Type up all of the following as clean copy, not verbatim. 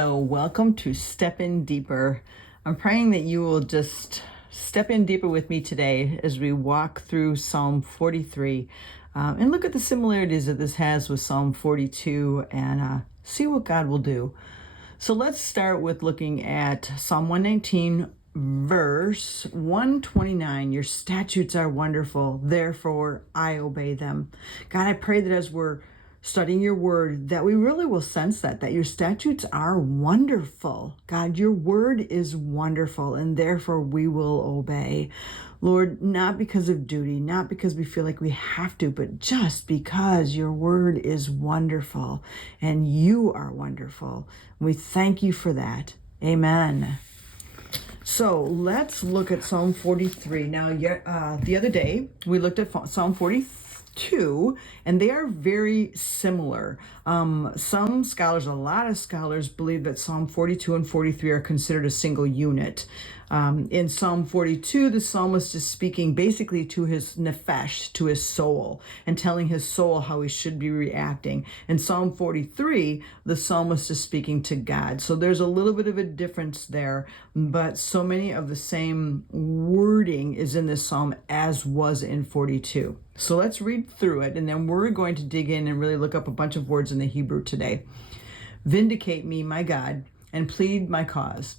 Hello, welcome to Step In Deeper. I'm praying that you will just step in deeper with me today as we walk through Psalm 43 and look at the similarities that this has with Psalm 42 and see what God will do. So let's start with looking at Psalm 119, verse 129. Your statutes are wonderful, therefore I obey them. God, I pray that as we're studying your word, that we really will sense that your statutes are wonderful. God, your word is wonderful, and therefore we will obey. Lord, not because of duty, not because we feel like we have to, but just because your word is wonderful and you are wonderful. We thank you for that. Amen. So let's look at Psalm 43. Now, the other day we looked at Psalm 42, and they are very similar. Some scholars, a lot of scholars, believe that Psalm 42 and 43 are considered a single unit. In Psalm 42, the psalmist is speaking basically to his nefesh, to his soul, and telling his soul how he should be reacting. In Psalm 43, the psalmist is speaking to God. So there's a little bit of a difference there, but so many of the same wording is in this psalm as was in 42. So let's read through it, and then we're going to dig in and really look up a bunch of words in the Hebrew today. Vindicate me, my God, and plead my cause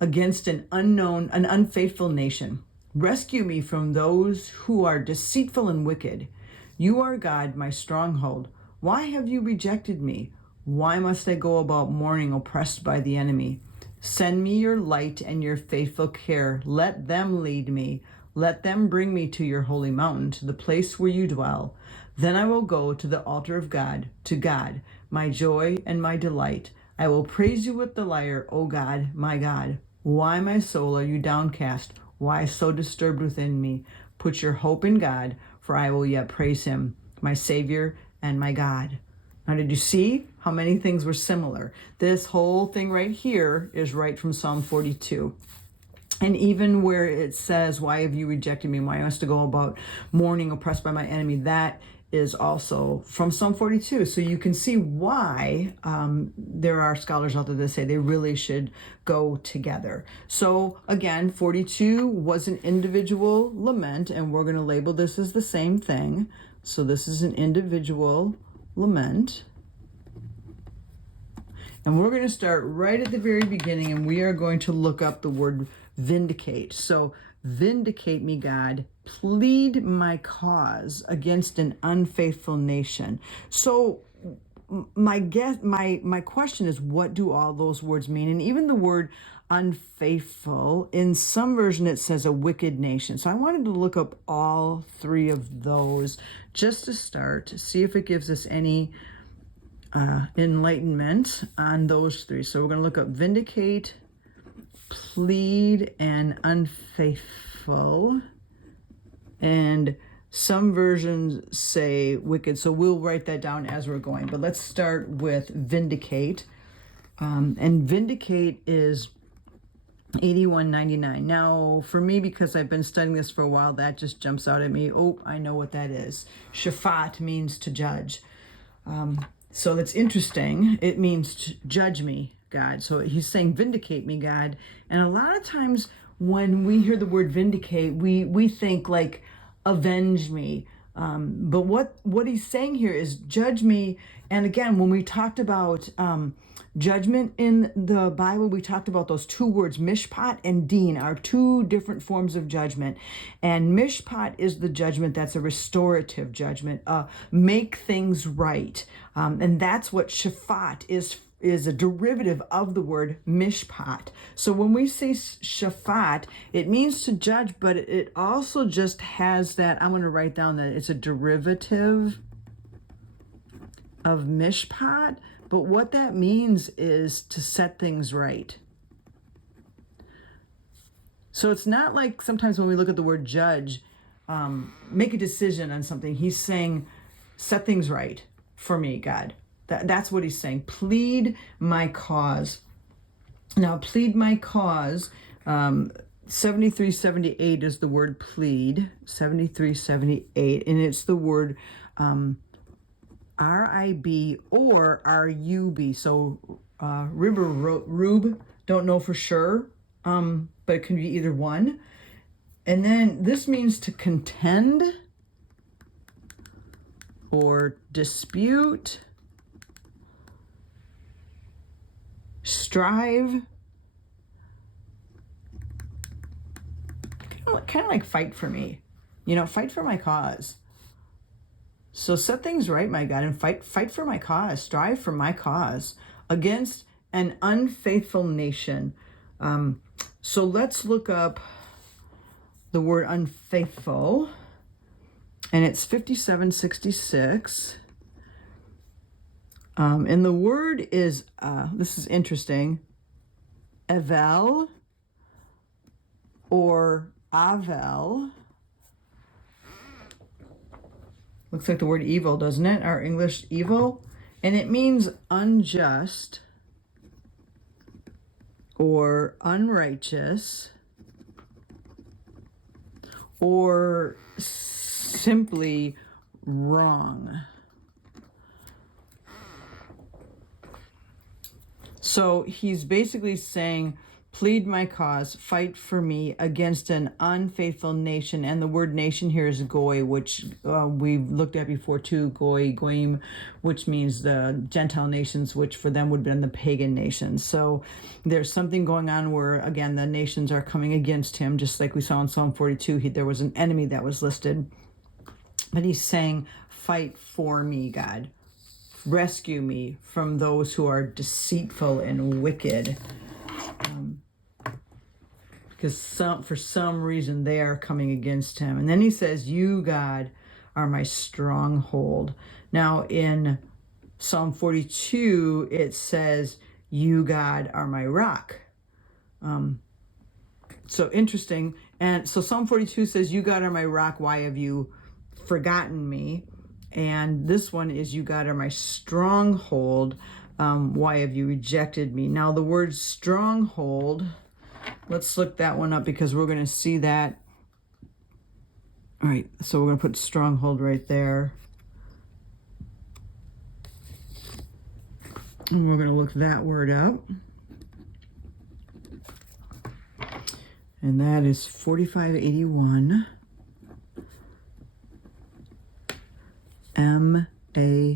against an unfaithful nation. Rescue me from those who are deceitful and wicked. You are God, my stronghold. Why have you rejected me? Why must I go about mourning, oppressed by the enemy? Send me your light and your faithful care. Let them lead me. Let them bring me to your holy mountain, to the place where you dwell. Then I will go to the altar of God, to God, my joy and my delight. I will praise you with the lyre, O God, my God. Why, my soul, are you downcast? Why so disturbed within me? Put your hope in God, for I will yet praise him, my Savior and my God. Now, did you see how many things were similar? This whole thing right here is right from Psalm 42. And even where it says, why have you rejected me? Why must I go about mourning, oppressed by my enemy? That is also from Psalm 42. So you can see why there are scholars out there that say they really should go together. So again, 42 was an individual lament, and we're going to label this as the same thing. So this is an individual lament. And we're going to start right at the very beginning, and we are going to look up the word vindicate. So vindicate me, God, plead my cause against an unfaithful nation. So my question is, what do all those words mean? And even the word unfaithful, in some version it says a wicked nation. So I wanted to look up all three of those just to start, to see if it gives us any enlightenment on those three. So we're going to look up vindicate, plead, and unfaithful. And some versions say wicked. So we'll write that down as we're going. But let's start with vindicate. And vindicate is 81.99. Now, for me, because I've been studying this for a while, that just jumps out at me. Oh, I know what that is. Shaphat means to judge. So that's interesting. It means to judge me, God. So he's saying, vindicate me, God. And a lot of times when we hear the word vindicate, we think like avenge me. But what he's saying here is judge me. And again, when we talked about judgment in the Bible, we talked about those two words, mishpat and din, are two different forms of judgment. And mishpat is the judgment that's a restorative judgment, make things right. And that's what shaphat is a derivative of the word mishpat. So when we say shaphat, it means to judge, but it also just has that, I'm going to write down that it's a derivative of mishpat. But what that means is to set things right. So it's not like sometimes when we look at the word judge, make a decision on something. He's saying, set things right for me, God. That's what he's saying. Plead my cause. Now, plead my cause, 7378 is the word plead, 7378, and it's the word RIB or RUB. So rube, don't know for sure, but it can be either one. And then this means to contend or dispute, strive, kind of like fight for me, fight for my cause. So set things right, my God, and fight for my cause, strive for my cause against an unfaithful nation. So let's look up the word unfaithful, and it's 5766. And the word is, this is interesting, evel or avel. Looks like the word evil, doesn't it? Our English evil. And it means unjust or unrighteous or simply wrong. So he's basically saying, plead my cause, fight for me against an unfaithful nation. And the word nation here is goy, which we've looked at before too, goyim, which means the Gentile nations, which for them would have been the pagan nations. So there's something going on where, again, the nations are coming against him, just like we saw in Psalm 42. There was an enemy that was listed. But he's saying, fight for me, God. Rescue me from those who are deceitful and wicked. Because for some reason they are coming against him. And then he says, you, God, are my stronghold. Now in Psalm 42, it says, you, God, are my rock. So interesting. And so Psalm 42 says, you, God, are my rock. Why have you forgotten me? And this one is, you, God, are my stronghold. Why have you rejected me? Now the word stronghold, let's look that one up because we're going to see that. All right, so we're going to put stronghold right there. And we're going to look that word up. And that is 4581. M-A-A-Z,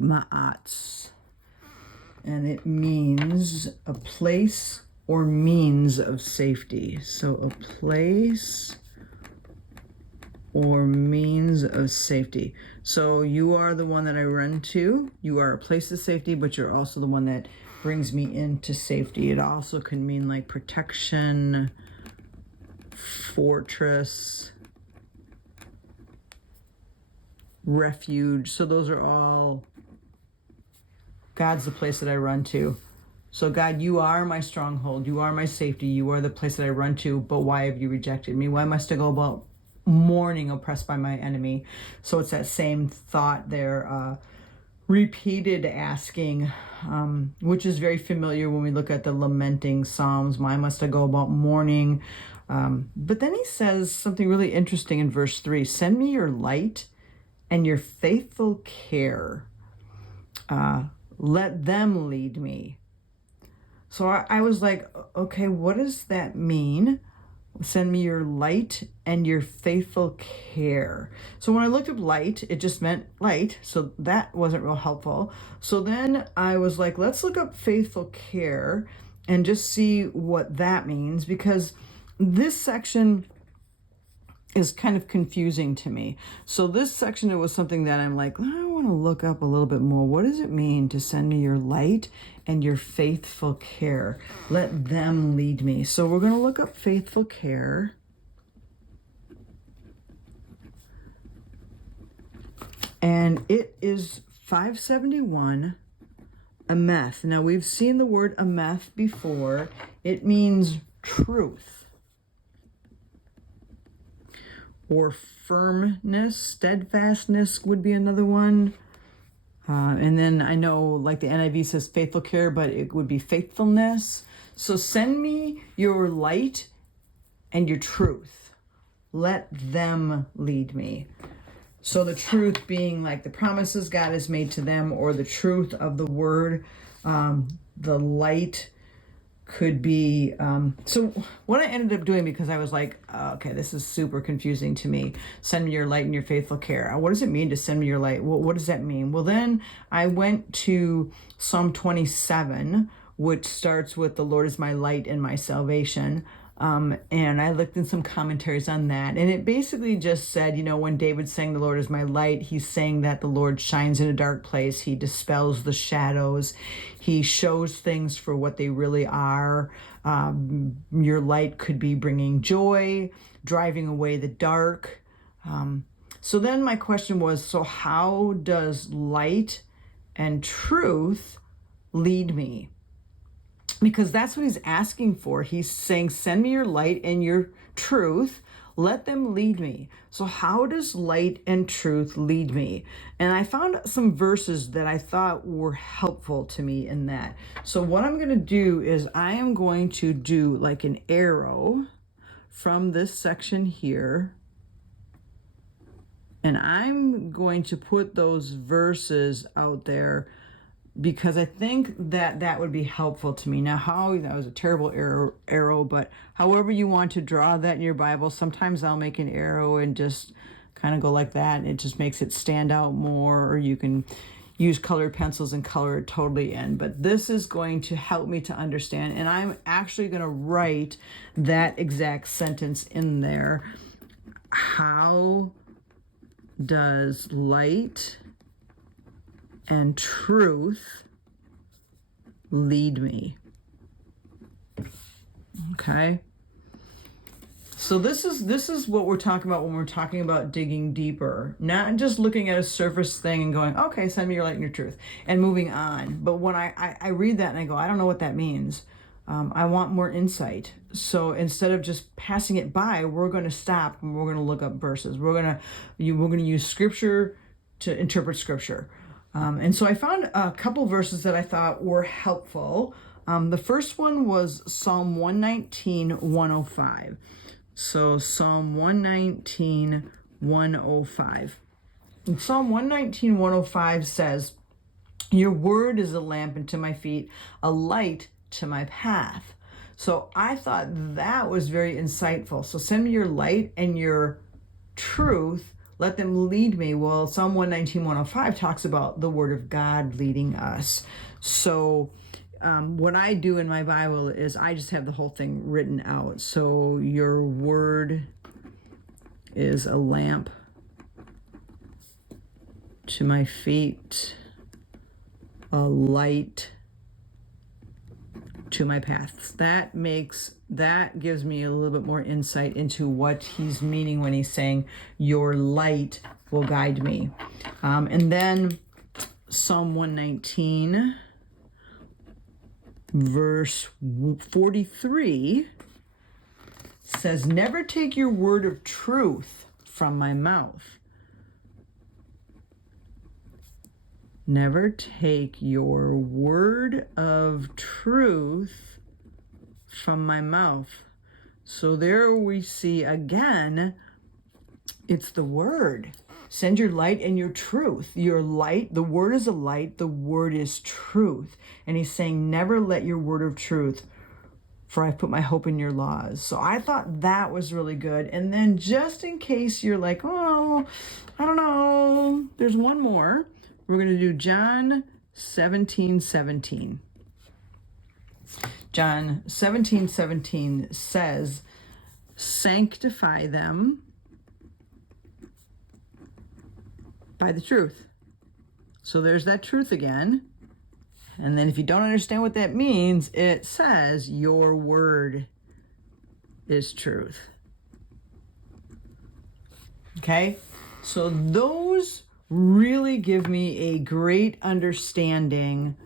ma'atz. And it means a place or means of safety. So a place or means of safety. So you are the one that I run to. You are a place of safety, but you're also the one that brings me into safety. It also can mean like protection, fortress, refuge. So those are all, God's the place that I run to. So God, you are my stronghold. You are my safety. You are the place that I run to. But why have you rejected me? Why must I go about mourning, oppressed by my enemy? So it's that same thought there, repeated asking, which is very familiar when we look at the lamenting Psalms. Why must I go about mourning? But then he says something really interesting in verse 3. Send me your light and your faithful care. Let them lead me. So I was like, okay, what does that mean? Send me your light and your faithful care. So when I looked up light, it just meant light. So that wasn't real helpful. So then I was like, let's look up faithful care and just see what that means, because this section is kind of confusing to me. So this section, it was something that I'm like, I want to look up a little bit more. What does it mean to send me your light and your faithful care? Let them lead me. So we're going to look up faithful care. And it is 571 ameth. Now we've seen the word ameth before. It means truth, or firmness, steadfastness would be another one. And then I know like the NIV says faithful care, but it would be faithfulness. So send me your light and your truth. Let them lead me. So the truth being like the promises God has made to them, or the truth of the word The light could be, so what I ended up doing, because I was like, okay, this is super confusing to me. Send me your light and your faithful care. What does it mean to send me your light? Well, what does that mean? Well, then I went to Psalm 27, which starts with the Lord is my light and my salvation. And I looked in some commentaries on that, and it basically just said, when David's saying the Lord is my light, he's saying that the Lord shines in a dark place. He dispels the shadows. He shows things for what they really are. Your light could be bringing joy, driving away the dark. So then my question was, so how does light and truth lead me? Because that's what he's asking for. He's saying, send me your light and your truth. Let them lead me. So how does light and truth lead me? And I found some verses that I thought were helpful to me in that. So what I'm going to do is I am going to do like an arrow from this section here. And I'm going to put those verses out there because I think that would be helpful to me. Now, that was a terrible arrow, but however you want to draw that in your Bible, sometimes I'll make an arrow and just kind of go like that, and it just makes it stand out more, or you can use colored pencils and color it totally in. But this is going to help me to understand, and I'm actually going to write that exact sentence in there. How does light and truth lead me? Okay. So this is what we're talking about when we're talking about digging deeper, not just looking at a surface thing and going, okay, send me your light and your truth and moving on. But when I read that and I go, I don't know what that means. I want more insight. So instead of just passing it by, we're going to stop and we're going to look up verses. We're going to use scripture to interpret scripture. And so I found a couple verses that I thought were helpful. The first one was Psalm 119, 105. So Psalm 119, 105. And Psalm 119, 105 says, your word is a lamp unto my feet, a light to my path. So I thought that was very insightful. So send me your light and your truth. Let them lead me. Well, Psalm 119, 105 talks about the word of God leading us. So what I do in my Bible is I just have the whole thing written out. So your word is a lamp to my feet, a light to my path. That gives me a little bit more insight into what he's meaning when he's saying your light will guide me. And then Psalm 119 verse 43 says, never take your word of truth from my mouth. Never take your word of truth from my mouth. So there we see again, it's the word. Send your light and your truth. Your light, the word is a light, the word is truth. And he's saying, never let your word of truth, for I've put my hope in your laws. So I thought that was really good. And then just in case you're like, oh, I don't know, there's one more. We're going to do John 17:17. John 17:17 says, sanctify them by the truth. So there's that truth again. And then if you don't understand what that means, it says your word is truth. Okay? So those really give me a great understanding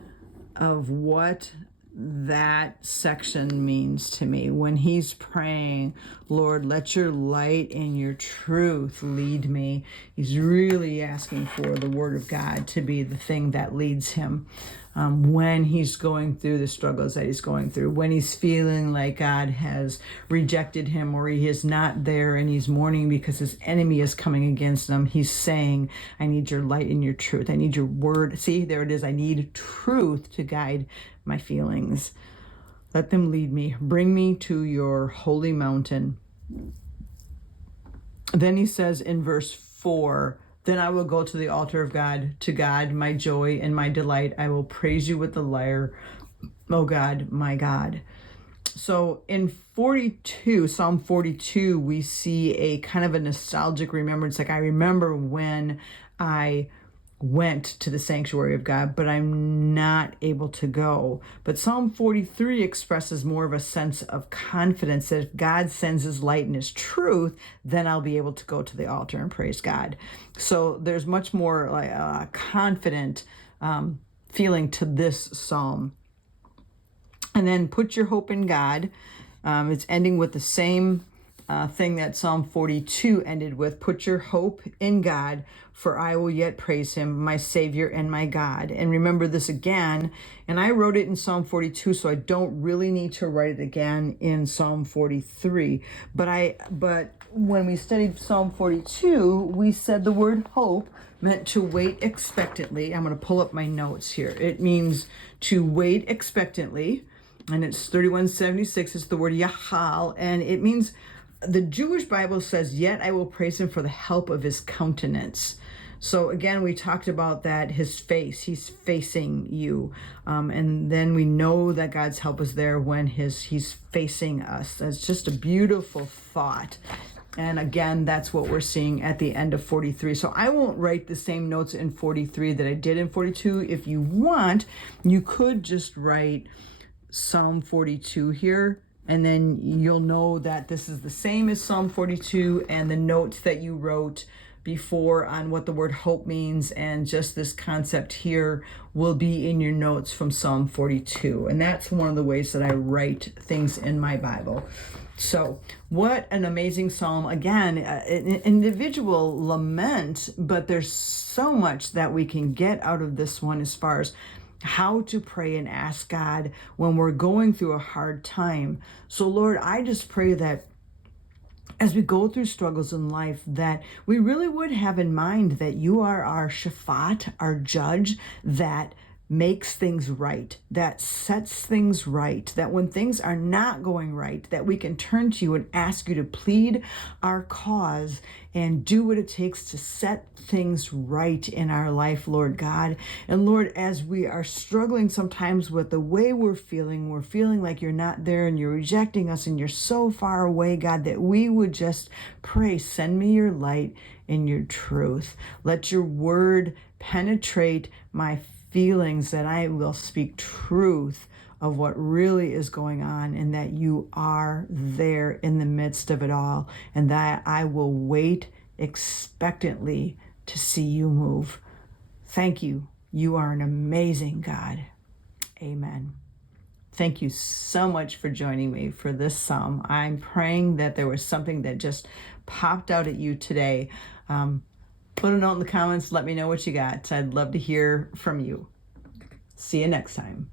of what that section means to me when he's praying, Lord, let your light and your truth lead me. He's really asking for the word of God to be the thing that leads him. when he's going through the struggles that he's going through, when he's feeling like God has rejected him or he is not there and he's mourning because his enemy is coming against him. He's saying, I need your light and your truth. I need your word. See, there it is. I need truth to guide my feelings. Let them lead me. Bring me to your holy mountain. Then he says in verse 4, then I will go to the altar of God, to God, my joy and my delight. I will praise you with the lyre, oh God, my God. So in 42, Psalm 42, we see a kind of a nostalgic remembrance. Like, I remember when I went to the sanctuary of God, but I'm not able to go. But Psalm 43 expresses more of a sense of confidence that if God sends his light and his truth, then I'll be able to go to the altar and praise God. So there's much more like a confident feeling to this psalm. And then put your hope in God. It's ending with the same thing that Psalm 42 ended with. Put your hope in God, for I will yet praise him, my Savior and my God. And remember this again, and I wrote it in Psalm 42, so I don't really need to write it again in Psalm 43. But when we studied Psalm 42, we said the word hope meant to wait expectantly. I'm going to pull up my notes here. It means to wait expectantly, and it's 3176. It's the word yahal, and it means, the Jewish Bible says, yet I will praise him for the help of his countenance. So again, we talked about that, his face, he's facing you. And then we know that God's help is there when he's facing us. That's just a beautiful thought. And again, that's what we're seeing at the end of 43. So I won't write the same notes in 43 that I did in 42. If you want, you could just write Psalm 42 here, and then you'll know that this is the same as Psalm 42, and the notes that you wrote before on what the word hope means and just this concept here will be in your notes from Psalm 42. And that's one of the ways that I write things in my Bible. So what an amazing psalm. Again, an individual lament, but there's so much that we can get out of this one as far as how to pray and ask God when we're going through a hard time. So Lord, I just pray that as we go through struggles in life, that we really would have in mind that you are our Shaphat, our judge, that makes things right, that sets things right, that when things are not going right, that we can turn to you and ask you to plead our cause and do what it takes to set things right in our life, Lord God. And Lord, as we are struggling sometimes with the way we're feeling like you're not there and you're rejecting us and you're so far away, God, that we would just pray, send me your light and your truth. Let your word penetrate my feelings, that I will speak truth of what really is going on, and that you are there in the midst of it all, and that I will wait expectantly to see you move. Thank you. You are an amazing God. Amen. Thank you so much for joining me for this psalm. I'm praying that there was something that just popped out at you today. Put a note in the comments. Let me know what you got. I'd love to hear from you. See you next time.